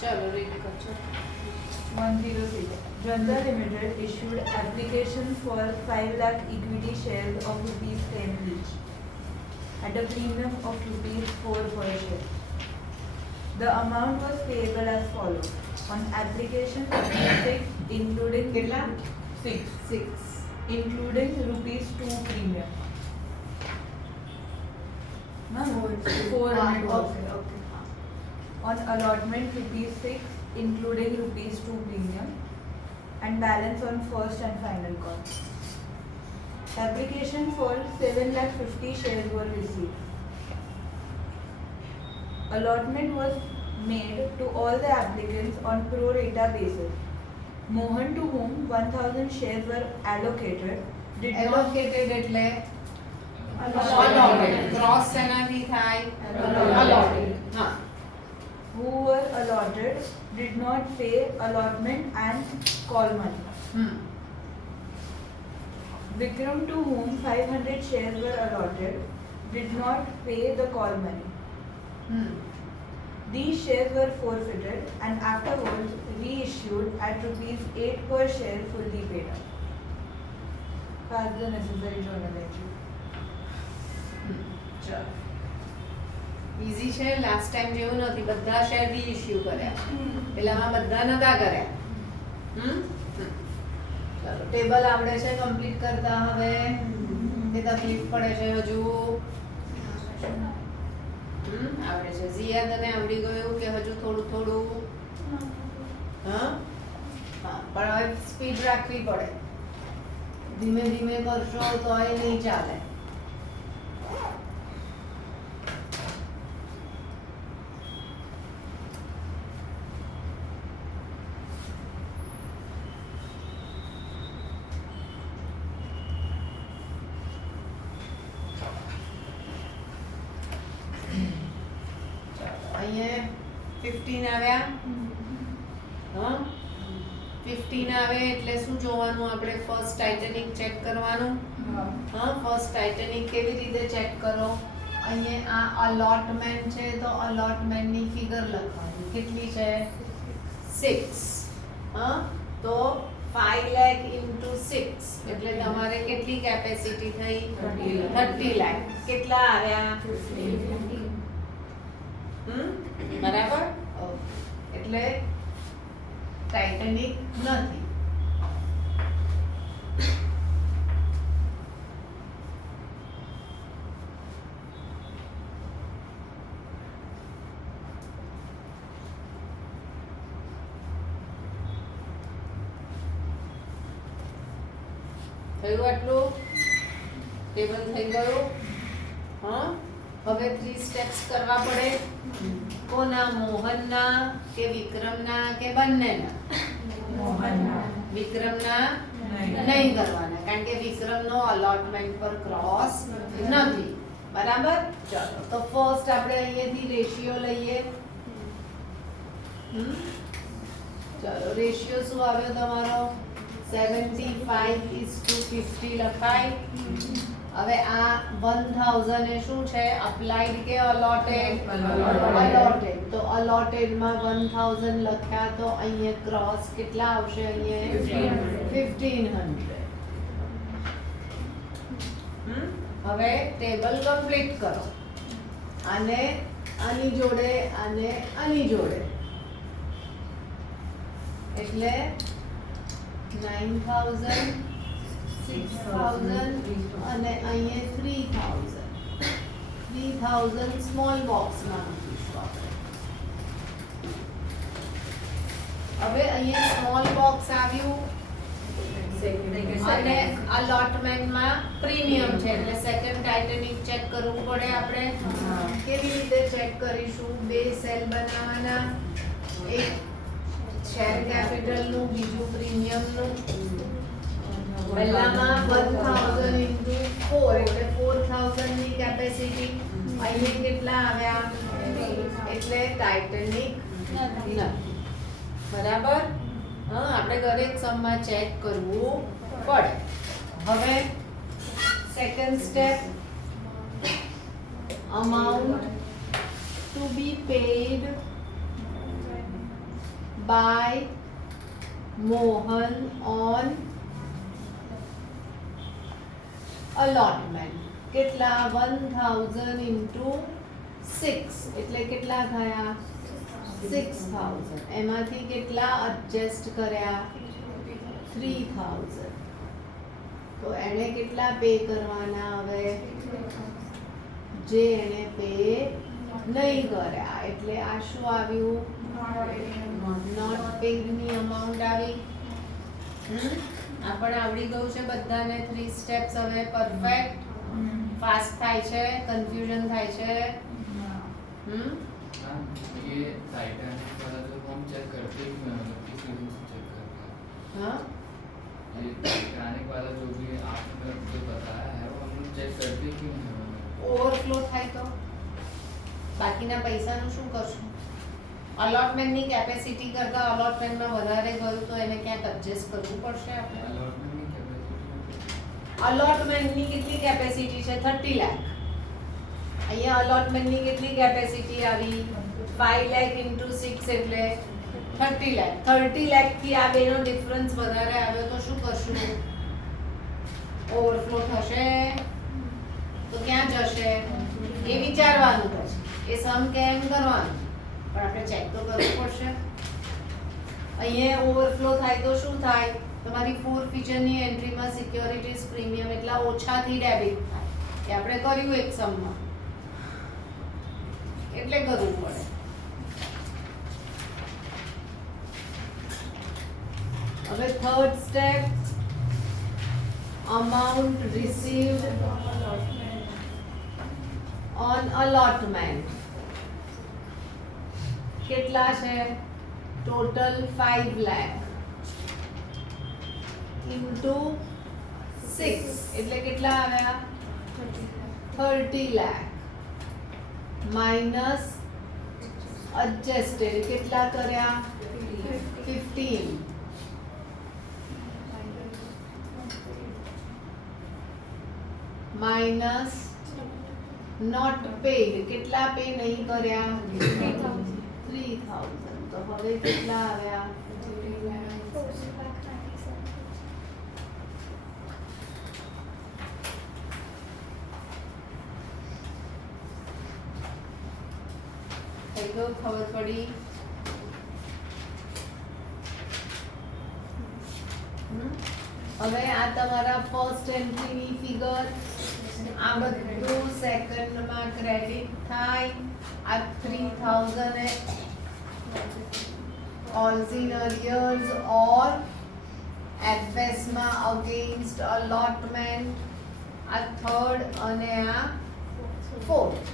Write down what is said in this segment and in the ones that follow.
चलो read करছো 106. Janta Limited issued application for 5 lakh equity shares of rupees 10 each at a premium of rupees 4 per share. The amount was payable as follows. On application 6 including कितना? 6 including rupees 2 premium. No, 4 okay. On allotment rupees 6 including rupees 2 premium and balance on first and final call. Application for 7,50,000 shares were received. Allotment was made to all the applicants on pro rata basis. Mohan, to whom 1,000 shares were allocated, did Allocated એટલે not allotted. Cross એનાથી થાય allotted. હા. who were allotted did not pay allotment and call money. Vikram, to whom 500 shares were allotted, did not pay the call money. These shares were forfeited and afterwards reissued at rupees 8 per share fully paid up. Pass the necessary journal entry. ચલો easy છે last time જેવું નથી બધા share રીઇશ્યુ કર્યા પેલામાં બધા નતા કર્યા ચલો ટેબલ આવડે છે કમ્પ્લીટ કરતા હવે કે તકલીફ પડે છે હજુ આવડે છે ઝિયા તને આવડી ગયું કે હજુ થોડું થોડું હા હા પણ હવે સ્પીડ રાખવી પડે ધીમે ધીમે કરશો તોય નહીં ચાલે અહીંયા 15 આવ્યા હા 15 આવે એટલે શું જોવાનું આપણે ફર્સ્ટ ટાઇટેનિક ચેક કરવાનું હા ફર્સ્ટ ટાઇટેનિક કેવી રીતે ચેક કરો અહીંયા આ અલોટમેન્ટ છે તો અલોટમેન્ટની ફિગર લખવાની કેટલી છે 6 હા તો 5 લાખ into 6 એટલે તમારે કેટલી કેપેસિટી થઈ 30 લાખ કેટલા આવ્યા બરાબર એટલે ટાઇટેનિક નથી થયું આટલું ટેબલ થઈ ગયું હા હવે 3 સ્ટેપ્સ કરવા પડે કોના મોહનના કે વિક્રમના કે બંનેના વિક્રમના નહીં કરવાના કારણ કે વિક્રમનો અલોટમેન્ટ પર ક્રોસ નથી બરાબર ચલો તો ફર્સ્ટ આપણે અહીંયાથી રેશિયો લઈએ ચલો રેશિયો શું આવ્યો તમારો 75:50 લખાય હવે આ 1000 એ શું છે અપ્લાઈડ કે અલોટેડ અલોટેડ તો અલોટેડ માં 1000 લખ્યા તો અહીંયા ક્રોસ કેટલા આવશે અહીંયા 1500 હવે ટેબલ કમ્પ્લીટ કરો આને આની જોડે અને આની જોડે એટલે 9000 6000 અને અહીંયા 3000 સ્મોલ બોક્સમાં મૂકીશું આપણે હવે અહીંયા સ્મોલ બોક્સ આવ્યું અને અલોટમેન્ટમાં પ્રીમિયમ છે એટલે સેકન્ડ ટાઇટેનિક ચેક કરવું પડે આપણે કેવી રીતે ચેક કરીશું બે સેલ બનાવવાના એક શેર કેપિટલનું બીજું પ્રીમિયમનું પહેલામાં 1000 into 4 એટલે 4000 ની કેપેસિટી અહીંયા કેટલા આવ્યા એટલે ટાઇટેનિક નથી બરાબર હા આપણે દરેક સમમાં ચેક કરવું પડે હવે second step amount to be paid by Mohan on allotment. કેટલા 1000 into 6 એટલે કેટલા થયા 6000. એમાંથી કેટલા એડજસ્ટ કર્યા 3000. તો એને કેટલા પે કરવાના હવે જે એને પે નહીં કર્યા એટલે આ શું આવ્યું નોટ પેડ ની અમાઉન્ટ આવી. આપણે આવડી ગયું છે બધાને 3 સ્ટેપ્સ. હવે પરફેક્ટ ફાસ્ટ થાય છે કન્ફ્યુઝન થાય છે. ये टाइटैनिक वाला जो हम चेक करते हैं किस रीजन से चेक करते हैं हाँ ये टाइटैनिक वाला जो भी आपने जो बताया है वो हम लोग चेक करते क्यों हैं ઓવરફ્લો થાય તો બાકીના પૈસાનું શું કરશું? અલોટમેન્ટની કેપેસિટી કરતા અલોટમેન્ટમાં વધારે ગયું તો એને ક્યાંક એડજસ્ટ કરવું પડશે આપણે. अलॉटमेंट में कैपेसिटी અલોટમેન્ટની કેટલી કેપેસિટી છે 30 લાખ. અહીંયા અલોટમેન્ટની કેટલી કેપેસિટી આવી 5 લાખ into 6 એટલે 30 લાખ. 30 લાખ થી આ બેનો ડિફરન્સ વધારે આવ્યો તો શું કરશું? ઓવરફ્લો થશે તો ક્યાં જશે એ વિચારવાનું પછી. એ સમ કેમ કરવાનું પણ આપણે ચેક તો કરવું પડશે. અહીંયા ઓવરફ્લો થાય તો શું થાય? તમારી ફોર ફીચરની એન્ટ્રીમાં સિક્યોરિટીઝ પ્રીમિયમ એટલા ઓછાથી ડેબિટ થાય. એ આપણે કર્યું એક સમમાં એટલે કરવું પડે. હવે third step amount received on allotment કેટલા છે ટોટલ 5 લાખ into 6 એટલે કેટલા આવ્યા 30 લાખ માઇનસ adjusted કેટલા કર્યા 15 માઇનસ નોટ પેડ કેટલા પે નહીં કર્યા 3000. તો હવે કેટલા આવ્યા થઈ ગયું? ખબર પડી? હવે આ તમારા ફર્સ્ટ એન્ટ્રીની ફિગર. આ બધું સેકન્ડમાં ક્રેડિટ થાય. આ 3000 એ ઓલ્સ ઇન અરિયર્સ ઓર એડવેસમાં અગેન્સ્ટ અલોટમેન્ટ. આ થર્ડ અને આ ફોર્થ.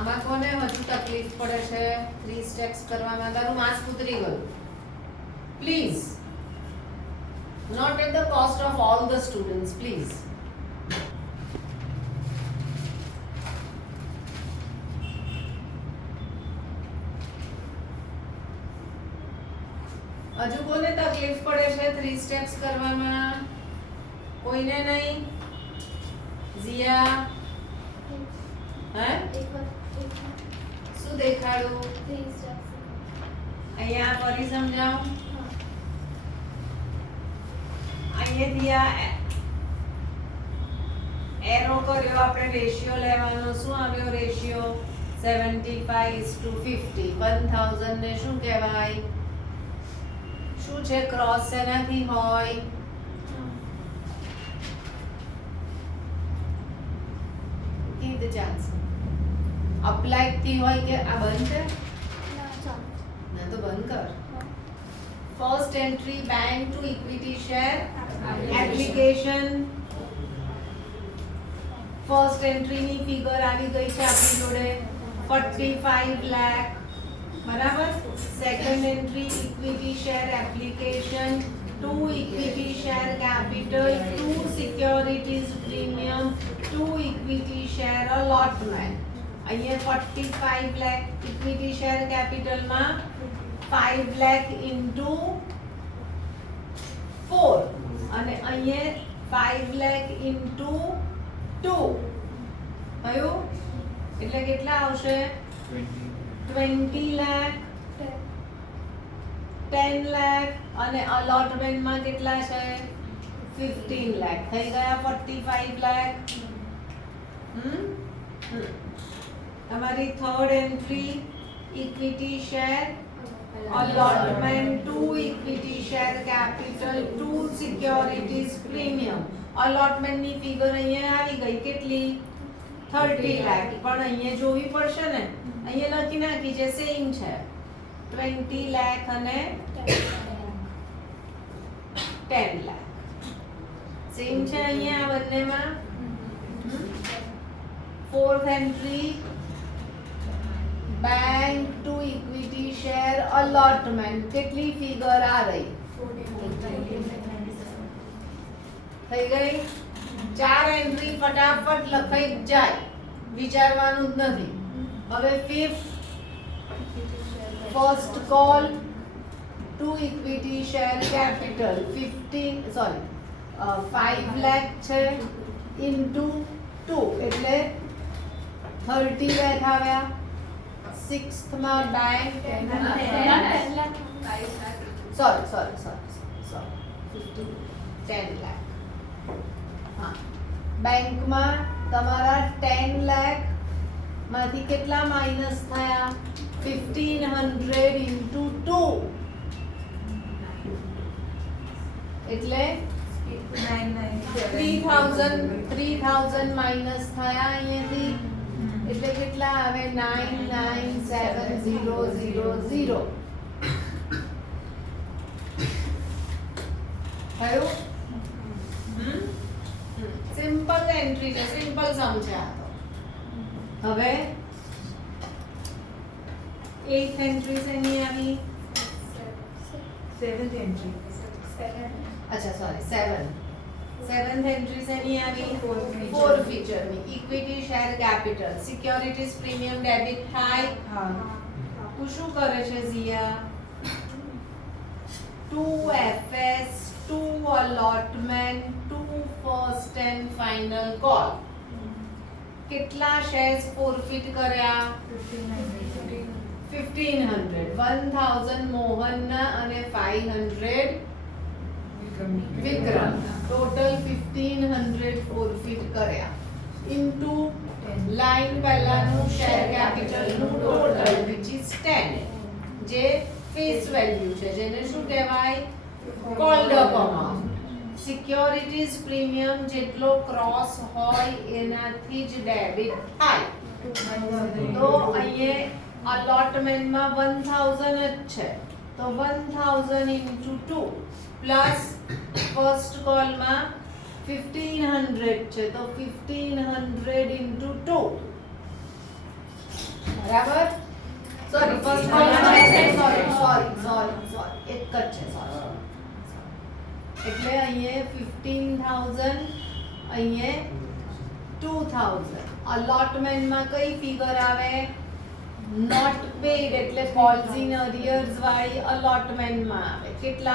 આમાં કોને હજુ તકલીફ પડે છે 3 સ્ટેપ્સ કરવામાં? તારું માર્ક્સ ઉતરી ગયું. Please note at the cost of all the students please. હજુ કોને તકલીફ પડે છે 3 સ્ટેપ્સ કરવામાં? કોઈને નહીં? ઝિયા હે શું દેખાડું? અહીંયા ફરી સમજાવું. અહીંયાથી આ એરો કર્યો આપણે રેશિયો લેવાનો. શું આવ્યો રેશિયો 75:50. 1000 ને શું કહેવાય? શું છે ક્રોસ એનાથી હોય? કીધ ચાન્સ અપ્લાય થી હોય કે આ બંધ છે ના તો બંધ કર. First entry bank two equity share application. First entry ની ફિગર આવી ગઈ છે આપણી જોડે 45 લાખ બરાબર. Second entry equity share application, 2 equity share capital, 2 securities premium, 2 equity share allotment. અહીંયા 45 lakh equity share capital માં 5 lakh into 4 અને અહીંયા 5 lakh into 2 થયું એટલે કેટલા આવશે 20 lakh 10 lakh અને allotment માં કેટલા છે 15 lakh થઈ ગયા 45 lakh તમારી third entry equity share allotment 2 equity share capital 2 securities premium allotment ની ફિગર અહીંયા આવી ગઈ કેટલી 30 લાખ પણ અહીંયા જોવી પડશે ને અહીંયા લખી નાખી છે સેમ છે 20 લાખ અને 10 લાખ સેમ છે અહીંયા આ બંનેમાં fourth entry bank to equity share allotment કેટલી ફિગર આ રહી થઈ ગઈ ચાર એન્ટ્રી ફટાફટ લખાઈ જાય વિચારવાનું જ નથી હવે fifth first call to equity share capital 5 lakh છે ઇન્ટુ 2 એટલે 30 લાખ આવ્યા सिक्स्थ में बैंक सॉरी 10 लाख हाँ बैंक में तमारा 10 लाख माथी केटला माइनस थया 1500 into 2 એટલે 3000 માઇનસ થયા અહીંયાથી એટલે કેટલા આવે 997000 થયું સિમ્પલ એન્ટ્રી છે સિમ્પલ સમ છે આ તો હવે 8th એન્ટ્રી શેની આવી 7th entry. अच्छा सॉरी 7th एंट्री से नहीं आ गई 4 फीचर में equity share capital securities premium debit high हाँ तू शू करे छे जिया 2 FS 2 allotment 2 first and final call कितना शेयर्स फॉरफिट કર્યા 1500 1000 मोहन ना અને 500 विक्रम टोटल 1500 फॉरफिट કર્યા इनटू लाइन પહેલાનું શેર કેપિટલ નું ટોટલ which is 10 જે ફેસ વેલ્યુ છે જેને શું કહેવાય cold up amount securities premium જેટલો ક્રોસ હોય એનાથી જ ડેબિટ થાય તો અહીંયા allotment માં 1000 જ છે તો 1000 into 2 प्लस फर्स्ट कॉल में 1500 છે તો 1500 into 2 बराबर सॉरी फर्स्ट कॉल में सॉरी एक જ છે सॉरी એટલે અહીંયા 15000 અહીંયા 2000 allotment માં કઈ ફિગર આવે નોટ પેડ એટલે કॉल्स इन अरियर्स વાળી allotment માં આવે કેટલા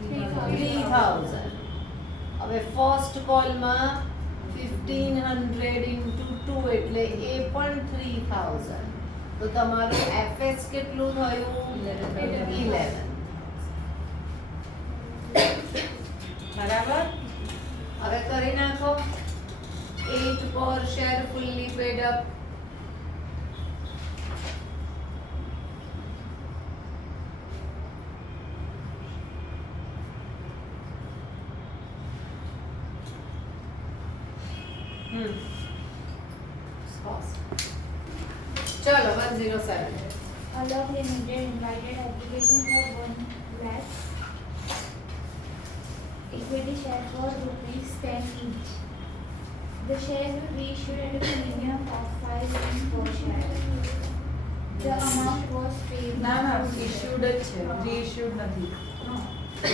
3000 હવે ફર્સ્ટ કોલ માં 1500 into 2 એટલે એ પણ 3000 તો તમારું એફએસ કેટલું થયું 11 બરાબર હવે કરી નાખો 8 પર શેર ફુલ્લી પેડ અપ चलो 107 Alok Limited invited application for 1 lakh equity share for rupees 10 each. The shares will be issued at a premium of 5 cents per share. The amount was paid. ના ના issued જ છે reissued નથી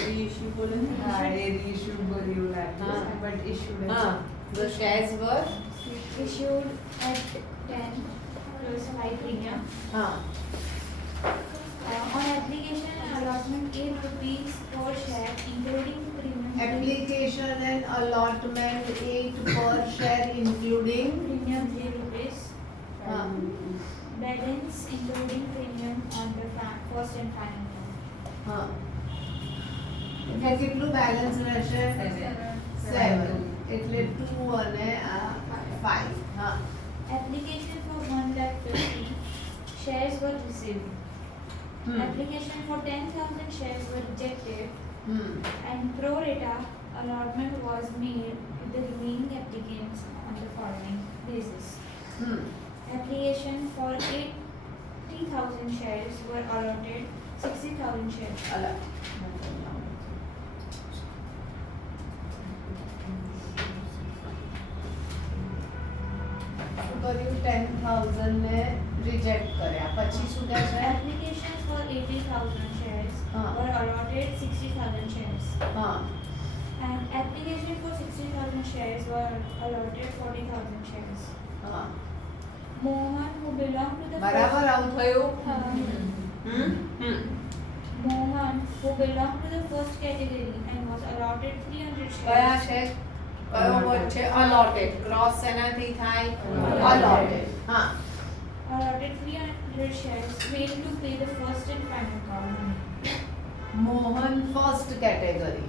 reissue બોલે ને હા એ reissued બોલી એવું લાગે હા. but issued જ હા the shares were Issued at 10 plus 5 premium. હા On application and allotment 8 rupees per share including premium. application and allotment 8 per share including Premium 3 rupees. હા Balance including premium on the first and final term. હા એટલે કેટલું balance રહેશે 7 એટલે 2 અને આ 5 હા Application for 1,50,000 shares were received. Application for 10,000 shares were rejected and pro rata allotment was made to the remaining applicants on the following basis. Application for 80,000 shares were allotted 60,000 shares. અલા શું કર્યું 10,000 ને reject કર્યા પછી શું કહે છે Applications for 80,000 shares were allotted 60,000 shares. હા And application for 60,000 shares were allotted 40,000 shares. હા Mohan, who belonged to the બરાબર આવું થયું Mohan, who belonged to the first category and was allotted 300 કયા shares. છે કયો વર્ડ છે allotted ક્રોસ એનાથી થાય allotted હા Allotted 300 shares failed to pay the first and final call money. Mohan first category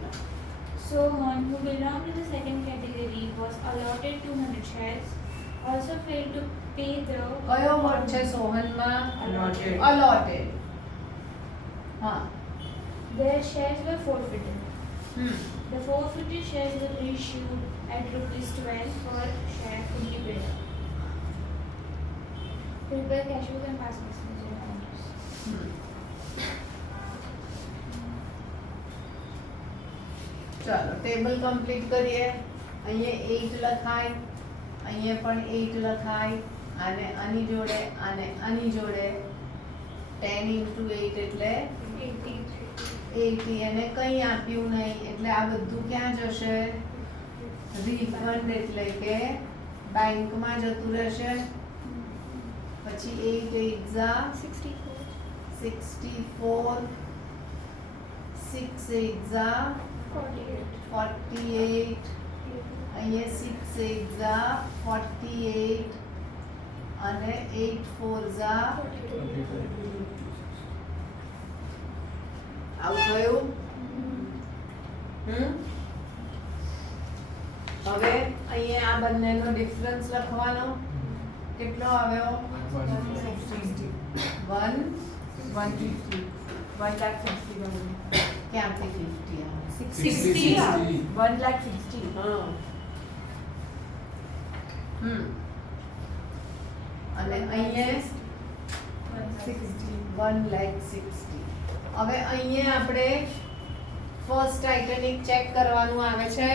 Sohan, who belonged to the second category, was allotted 200 shares. Also failed to pay the કયો word છે સોહનમાં Allotted. allotted હા Their shares were forfeited. Hmm The forfeited shares were reissued at rupees 12 per share fully paid up. Prepare cash flows and past expenses accounts. હમ. ચાલો table complete કરીએ અહીંયા 8 લખાય અહીંયા પણ 8 લખાય અને આની જોડે અને આની જોડે 10 into 8 એટલે 80 એને કંઈ આપ્યું નહીં એટલે આ બધું ક્યાં જશે રિફંડ એટલે કે બેંકમાં જતું રહેશે પછી 8 8 ઝા 64 6 8 ઝા 48 અહીંયા 6 8 ઝા 48 અને 8 4 ઝા આવું થયું હવે અહીંયા આ બંનેનો ડિફરન્સ લખવાનો કેટલો આવ્યો 150 1 150 1,60,000 ક્યાંથી 50 આવે 60 1,60,000 હા અને અહીંયા 1,60,000 હવે અહીંયા આપણે ફર્સ્ટ આઇટનિક ચેક કરવાનું આવે છે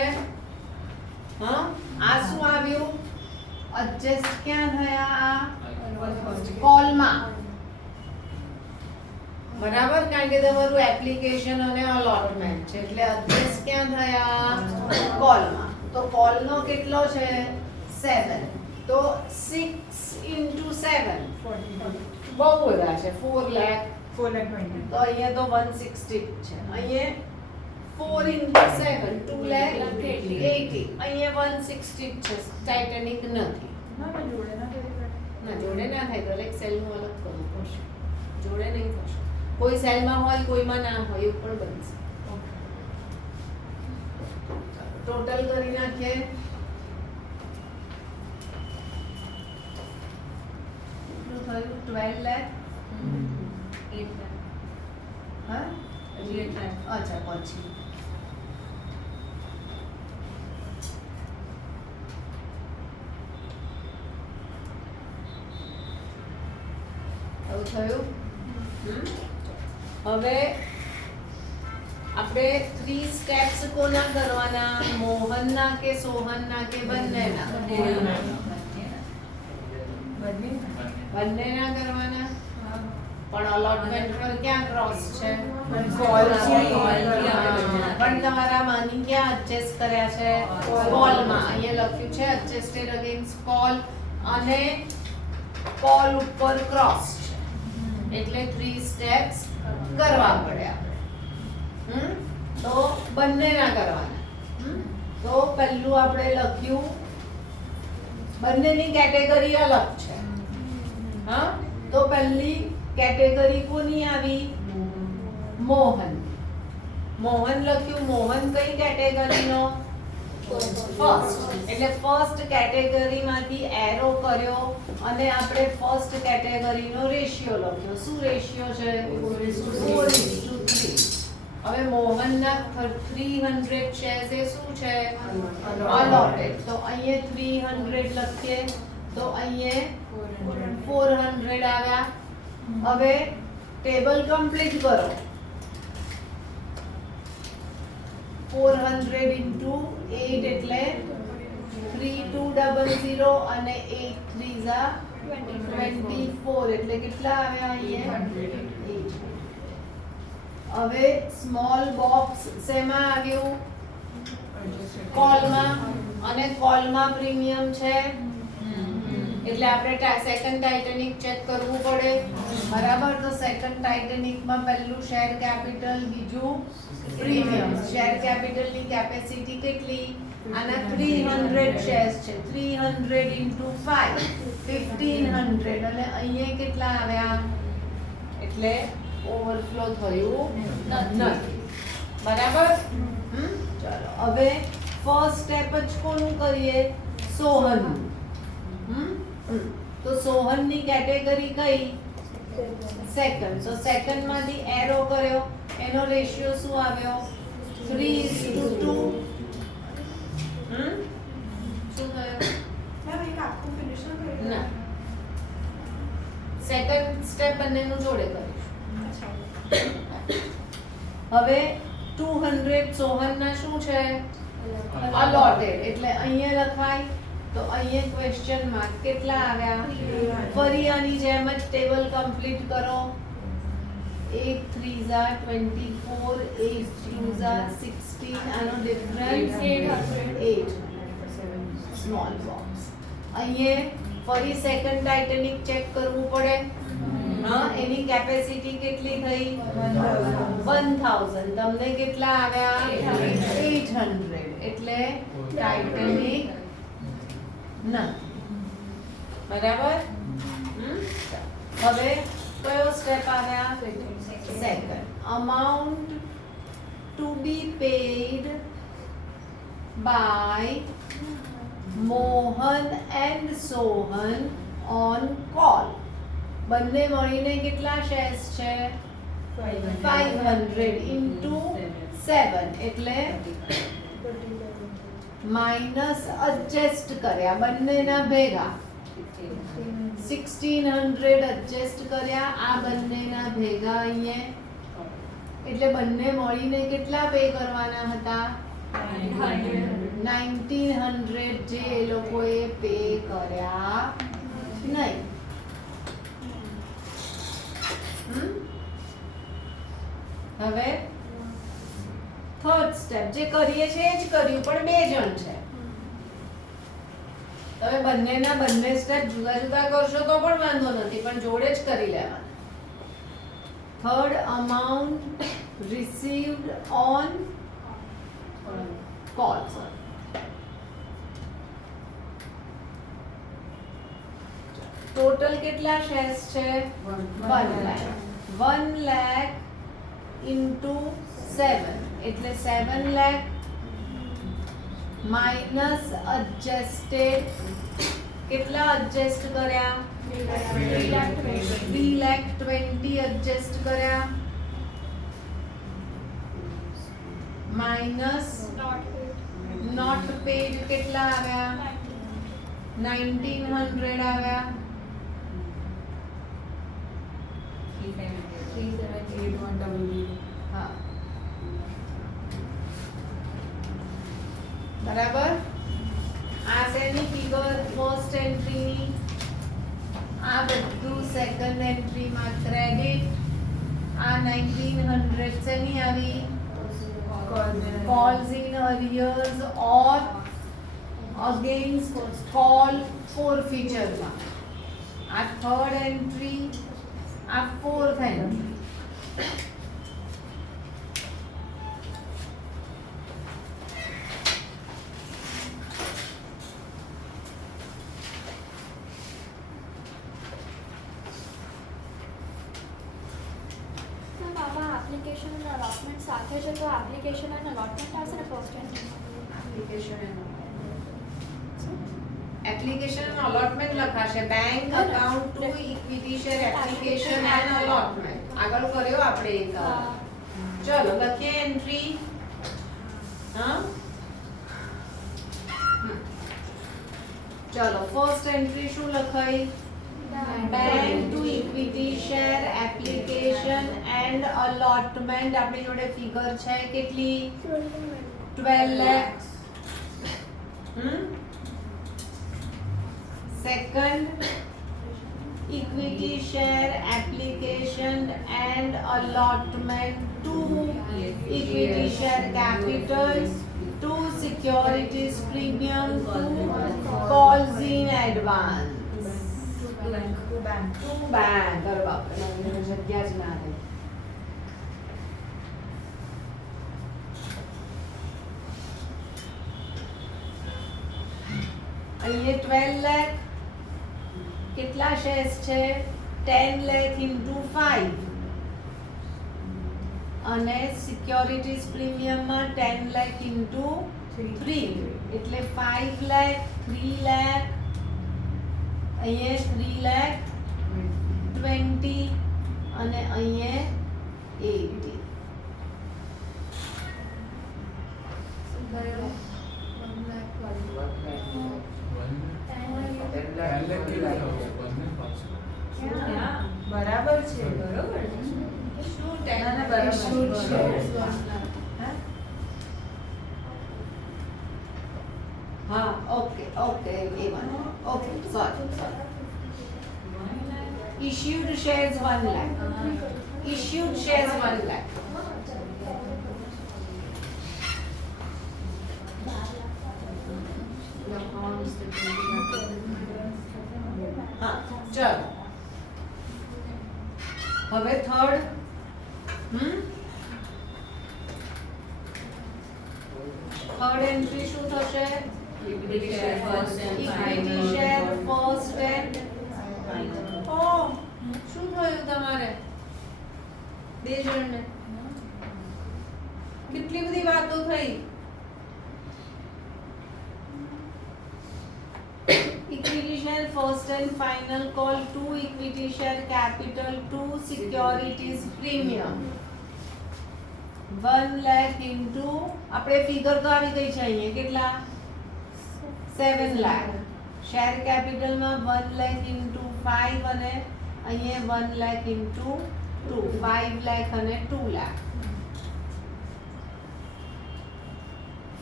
હા આ શું આવ્યું એડજસ્ટ ક્યાં થયા આ કોલમાં બરાબર કારણ કે તમારું એપ્લિકેશન અને અલોટમેન્ટ છે એટલે એડજસ્ટ ક્યાં થયા કોલમાં તો કોલનો કેટલો છે 7 તો 6 into 7 બહુ બધા છે 4 લાખ 4,20,000 તો અહીંયા તો 160 છે અહીંયા 4 into 7 2 lakh 80 અહીંયા 160 છે ટાઇટેનિક નથી ના ના જોડે ના કરી ના જોડે ના થાય દરેક સેલનું અલગ કરવું પડશે જોડે નહીં થશે કોઈ સેલમાં હોય કોઈમાં ના હોય એવું પણ બનશે ટોટલ કરી નાખીએ કેટલું થયું 12 લાખ હા અચ્છા પછી આવું થયું હવે આપણે 3 સ્ટેપ્સ કોના કરવાના મોહનના કે સોહનના કે બંનેના બંનેના કરવાના પણ અલોટમેન્ટ પર ક્યાં ક્રોસ છે? પણ તમારા માની ક્યાં એડજસ્ટ કર્યા છે? કોલમાં. અહીંયા લખ્યું છે એડજસ્ટેડ અગેન્સ્ટ કોલ અને કોલ ઉપર ક્રોસ છે એટલે 3 સ્ટેપ્સ કરવા પડે આપણે. તો બંનેના કરવાના. તો પહેલું આપણે લખ્યું બંનેની કેટેગરી અલગ છે. હા, તો પહેલી કેટેગરી કોની આવી? મોહન. મોહન લખ્યું. મોહન કઈ કેટેગરીનો? ફર્સ્ટ. એટલે ફર્સ્ટ કેટેગરીમાંથી એરો કર્યો અને આપણે ફર્સ્ટ કેટેગરીનો રેશિયો લખ્યો. શું રેશિયો છે? 4:3. હવે મોહનના 300 શેર્સ એ શું છે? અલોટેડ. તો અહીંયા 300 લખીએ તો અહીંયા 400 આવ્યા. હવે ટેબલ કમ્પ્લીટ કરો. 400 into 8 એટલે 3200 અને 8 3s are 24 એટલે કેટલા આવ્યા અહીંયા? 8. હવે સ્મોલ બોક્સ શેમાં આવ્યું? કોલમાં. અને કોલમાં પ્રીમિયમ છે એટલે આપણે સેકન્ડ ટાઇટેનિક ચેક કરવું પડે. બરાબર. તો સેકન્ડ ટાઇટેનિકમાં પહેલું શેર કેપિટલ, બીજું પ્રીમિયમ. શેર કેપિટલની કેપેસિટી કેટલી? આના 300 શેર્સ છે. 300 into 5 1500 અને અહીંયા કેટલા આવ્યા? એટલે ઓવરફ્લો થયું નથી. બરાબર. ચલો હવે ફર્સ્ટ સ્ટેપ જ કોનું કરીએ? સોહનનું. તો સોહનની કેટેગરી કઈ? સેકન્ડ. તો સેકન્ડ માંથી એરો કર્યો. એનો રેશિયો શું આવ્યો? 3:2. શું થયું? ના, સેકન્ડ સ્ટેપ બંનેનું જોડે કરીશું. હવે 200 સોહનના શું છે? અલોટેડ. એટલે અહીંયા લખાય. તો અહીંયા ક્વેશ્ચન માર્ક કેટલા આવ્યા? ફરી આની જેમ જ ટેબલ કમ્પ્લીટ કરો. 8 3s are 24, 8 2s are 16. આનો ડિફરન્સ 8. Small box. અહીંયા ફરી સેકન્ડ ટાઇટેનિક ચેક કરવું પડે. હા, એની કેપેસિટી કેટલી થઈ? 1000. તમને કેટલા આવ્યા? 800. એટલે ટાઇટેનિક નથી. બરાબર. હવે કયો સ્ટેપ આવ્યા? Second. Amount to be paid by Mohan and Sohan on call. બંને મળીને કેટલા શેર્સ છે? 500 into 7 એટલે માઇનસ એડજસ્ટ કર્યા બંનેના ભેગા 1600 એડજસ્ટ કર્યા આ બંનેના ભેગા અહીંયા એટલે બંને મળીને કેટલા પે કરવાના હતા? 1900 જે એ લોકોએ પે કર્યા નહીં. હવે થર્ડ સ્ટેપ જે કરીએ છે એ જ કર્યું પણ બે જણ છે. તમે બંનેના બંને સ્ટેપ જુદા જુદા કરશો તો પણ વાંધો નથી પણ જોડે જ કરી લેવાના. Third amount received on call. Total કેટલા શેર્સ છે? 1 લાખ. 1 લાખ into 7 એટલે 7 lakh minus adjusted કેટલા adjust કર્યા? 3,20,000 adjust કર્યા minus not paid કેટલા આવ્યા? 1900 આવ્યા. 3781 હા બરાબર. આ શેની ફિગર ફર્સ્ટ એન્ટ્રીની આ બધું સેકન્ડ એન્ટ્રીમાં ક્રેડિટ. આ 1900 શેની આવી? calls in arrears or against call forfeiture માં. આ થર્ડ એન્ટ્રી, આ ફોર્થ એન્ટ્રી. મેમ આમાં એપ્લિકેશન અને અલોટમેન્ટ સાથે છે તો એપ્લિકેશન અને અલોટમેન્ટ આવશે ને ફર્સ્ટ એપ્લિકેશન એન્ડ અલોટમેન્ટ લખાશે. Bank account to equity share application and allotment. આગળ કર્યો આપણે એક. ચલો લખીએ એન્ટ્રી. હા ચલો ફર્સ્ટ એન્ટ્રી શું લખાઈ? Bank two equity share application and allotment. આપણી જોડે ફિગર છે કેટલી? 12 lakh. Second equity share application and allotment to equity share capital to securities premium to calls in advance to bank. અરે બાપ રે, જગ્યા જ ના રહી. અહીંયા 12 લાખ. કેટલા શેર્સ છે? 10 લાખ into 5 અને સિક્યોરિટીઝ પ્રીમિયમમાં 10 લાખ into 3 એટલે 5 લાખ, 3 લાખ, અહીંયા 3 લાખ 20 અને અહીંયા 80. શું થયું? 1 લાખ. બરાબર છે, બરોબર છે. શું ના, ના, બરાબર છે, બરાબર. હા okay okay A1 okay sorry. issued shares 1 lakh. issued shares 1 lakh. હા ચલો હવે થર્ડ. થર્ડ એન્ટ્રી શું થશે? Equity share first and equity final. Share first and ઓ શું થયું તમારે બે જણને? કેટલી બધી વાતો થઈ. equity share first and final call to equity share capital to securities premium 1 lakh into આપણે ફિગર તો આવી ગઈ છે અહીંયા કેટલા? 7 લાખ. શેર કેપિટલ માં 1 લાખ into 5 અને અહીંયા 1 લાખ into 2 5 લાખ અને 2 લાખ.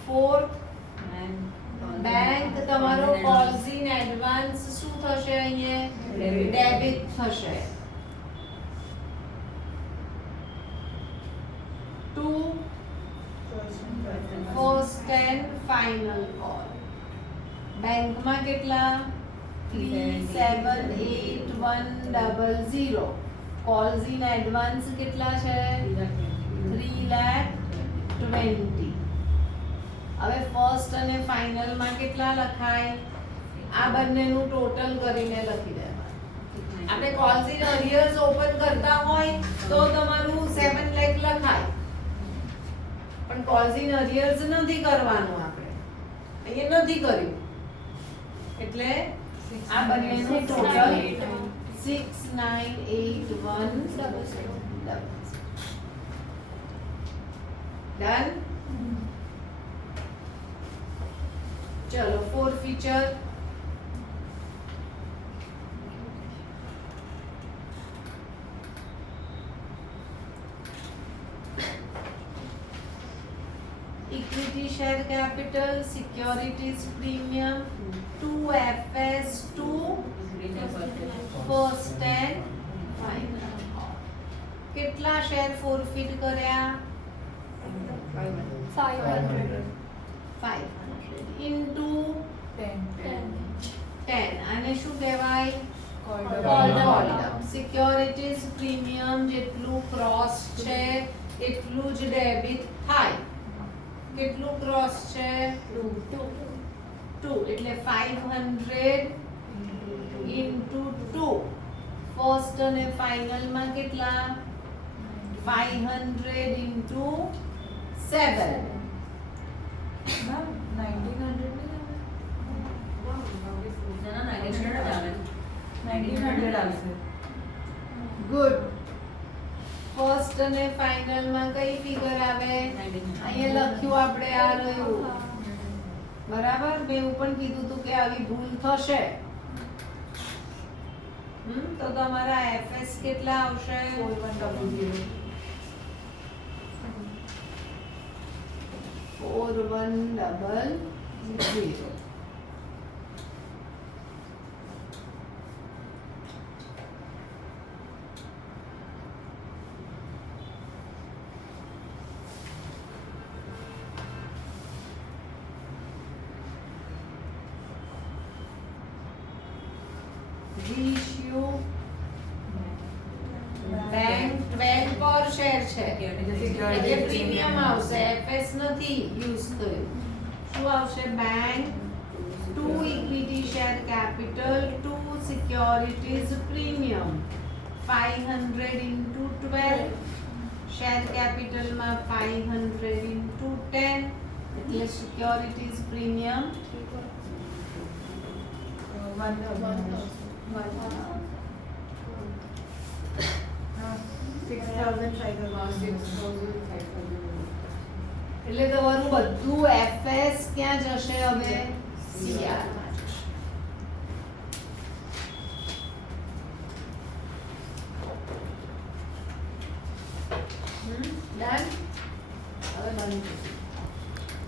ફોર્થ બેંક તમારો calls in advance શું થશે? અહીંયા ડેબિટ થશે. 2 first and final call. બેંકમાં કેટલા? 378100. calls in advance કેટલા છે? 3,20,000. હવે ફર્સ્ટ અને ફાઇનલ માં કેટલા લખાય? આ બંનેનું ટોટલ કરીને લખી દેવાનું. આપણે calls in arrears ઓપન કરતા હોય તો તમારું 7 લાખ લખાય, પણ calls in arrears નથી કરવાનું આપણે. અહીંયા નથી કર્યું એટલે આ બંનેનું ટોટલ 6981. ડન. चलो four feature. Equity share capital, securities premium, 2 FS, 2 first and final. કેટલા શેર ફોરફિટ કર્યા? 500. 500 ઇન્ટુ 10. 10. આને શું કહેવાય? Called up. સિક્યોરિટીઝ પ્રીમિયમ જેટલું ક્રોસ છે એટલું જ ડેબિટ થાય. કેટલું ક્રોસ છે? 2. એટલે 500 ઇન્ટુ 2. ફર્સ્ટ અને ફાઇનલ માં કેટલા? 500 ઇન્ટુ 7. Ma'am, 1900 1900 આવશે. ગુડ. ફર્સ્ટ અને ફાઇનલ માં કઈ ફિગર આવે? અહીંયા લખ્યું આપણે આ રહ્યું. બરાબર? મેં એવું પણ કીધું હતું કે આવી ભૂલ થશે. તો તમારા એફએસ કેટલા આવશે? 4100. 4100. Issue bank 12 પર શેર છે એટલે પ્રીમિયમ આવશે. એફએસ નથી યુઝ થયું. શું આવશે? Bank 2 equity share capital 2 securities premium 500 into 12. Share capital માં 500 ઇન્ટુ 10 એટલે સિક્યોરિટીઝ પ્રીમિયમ 1000. 6500. એટલે તમારું બધું એફએસ ક્યાં જશે હવે? સીઆર માં જશે. ડન? હવે બંધ.